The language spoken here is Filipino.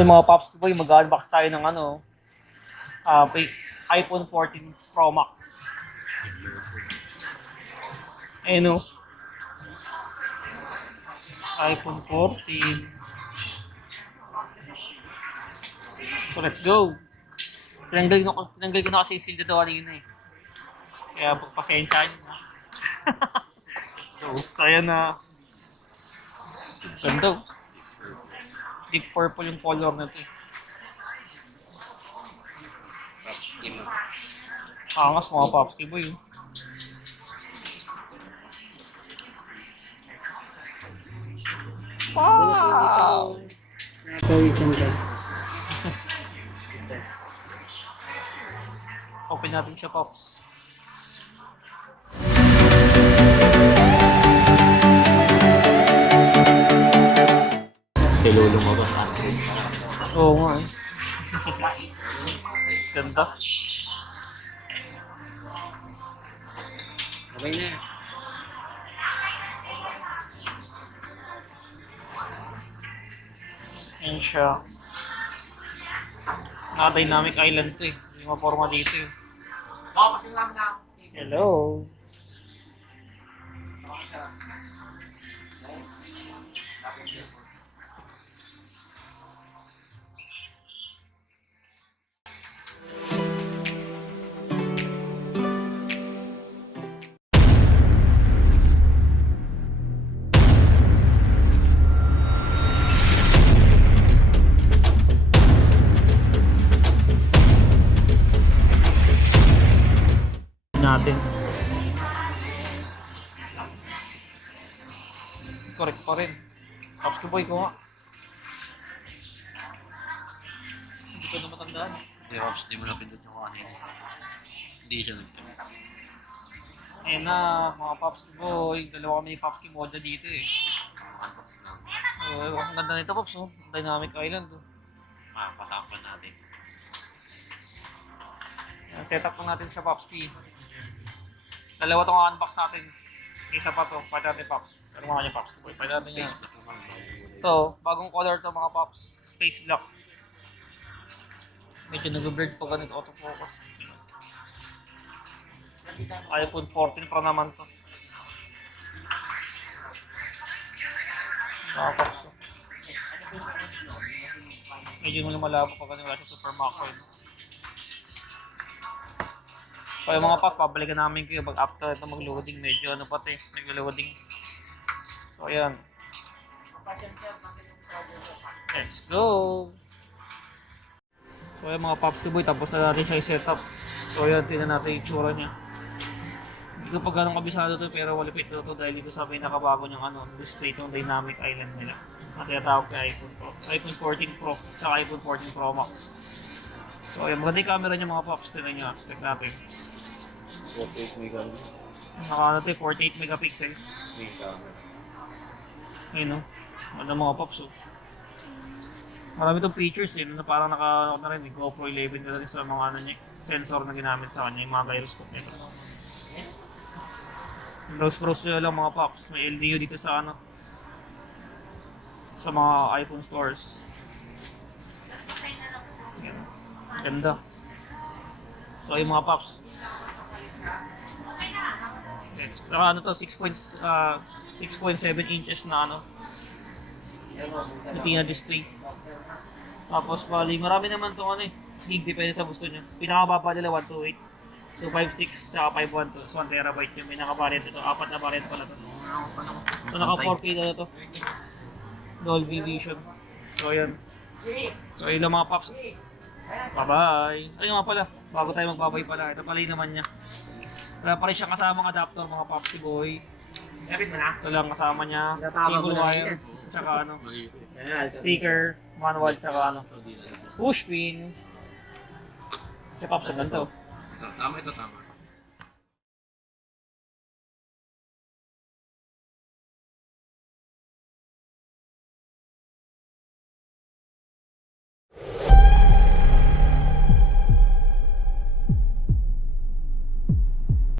Ito mga Pops ko boy, mag-unbox tayo ng iPhone 14 Pro Max. Ayun o. iPhone 14. So let's go. Tinanggal ko na kasi yung seal dito kanina eh. Kaya pagpasensyahan nyo na. So ayan na. Ganda. Deep purple yung color na ito eh. Angas mga Popski boy. Wow! Pawisan ka. Open natin siya, Pops. Lulong ako sa Android. Oo nga eh. Ganda. Okay na. Ayan siya. Naka-dynamic island to eh. Yung mga forma dito eh. Hello. Natin. Correct pa rin. Pops ko boy ko nga. Hindi ko na matandaan. Hindi, Pops, hindi mo na pindot yung kanina. Hindi siya nagtawag. Ayan na, mga Pops ko boy. Dalawa kami ni Pops ko moda dito eh. Unbox na. Ang ganda nito Pops oh. Dynamic island oh. Pasampan natin. Ayan, setup lang natin sa Pops ko eh. Dalawa itong unbox natin. Isa pa to, pwede natin Pops. Pero mga niya Pops ko boy. Pwede natin yan. So, bagong color to mga Pops. Space black. Medyo nag-blurred pa ganito autofocus. iPhone 14 Pro naman to. Mga Pops. Medyo malabo pa ganito sa super macro. Kaya mga Pops, pabalikan namin kayo pag after ito mag-loading. Medyo pati, nag-loading. So ayan. Let's go! So ayan mga Pops boy, tapos na natin siya i-setup. So ayan, tingnan natin yung itsura niya. Hindi ko pa ganong kabisado to pero walipit na to dahil dito sa pinakabago niyang display itong dynamic island nila. Na tinatawag kay iPhone 14 Pro at iPhone 14 Pro Max. So ayan, maganda yung camera niya mga Pops. Tingnan nyo, check natin. 48 mega. Naka 48 megapixel. Ayun o. Ano mga Pops oh. Marami itong features eh, na parang naka na rin, GoPro 11 na rin sa mga niya, sensor na ginamit sa kanya, yung mga gyroscope nito. Browse nyo lang mga Pops, may LDO dito sa sa mga iPhone stores. Yan. Ganda. So yung mga Pops. To 6.7 inches na Retina display. Tapos bali, marami naman itong gig, depende sa gusto nyo. Pinakababa nila 128, 256, tsaka 512. So 1 terabyte yung pinaka-variant ito. 4 na variant pala ito. So naka 4K na ito. Dolby Vision. So yan. So yun lang mga Pops. Bye-bye. Ayun nga pala, bago tayo magbabay pala, ito pala yung naman niya. Wala pa rin siyang kasamang adapter mga Popsi boy. Ito lang kasama niya. Cable wire, tsaka sticker, manual, tsaka push pin. Kaya Pops, ganito. Tama ito, tama.